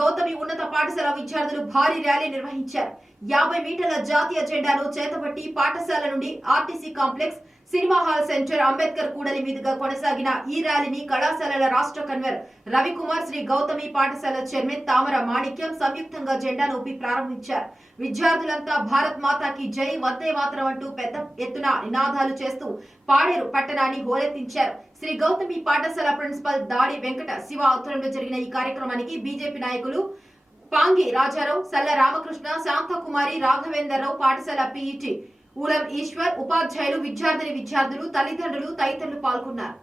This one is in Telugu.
గౌతమి ఉన్నత పాఠశాల విద్యార్థులు భారీ ర్యాలీ నిర్వహించారు. 50 మీటర్ల జాతీయ జెండాను చేతబట్టి పాఠశాల నుండి RTC complex, cinema hall centre, Ambedkar కూడలి మీదుగా కొనసాగిన ఈ ర్యాలీని కళాశాలల రాష్ట్ర కన్వీనర్ రవికుమార్, శ్రీ గౌతమి పాఠశాల చైర్మన్ తామర మాణిక్యం సంయుక్తంగా జెండాను ఊపి ప్రారంభించారు. విద్యార్థులంతా భారత్ మాతాకి జై, వందే మాతరం అంటూ పెద్ద ఎత్తున నినాదాలు చేస్తూ పాడేరు పట్టణాన్ని హోరెత్తించారు. శ్రీ గౌతమి పాఠశాల ప్రిన్సిపల్ దాడి వెంకట శివ ఆధ్వర్యంలో జరిగిన ఈ కార్యక్రమానికి బీజేపీ నాయకులు పాంగి రాజారావు, సల్ల రామకృష్ణ, శాంతకుమారి, రాఘవేంద్రరావు, పాఠశాల పీఈటీ ఊలం ఈశ్వర్, ఉపాధ్యాయులు, విద్యార్థులు, తల్లిదండ్రులు తదితరులు పాల్గొన్నారు.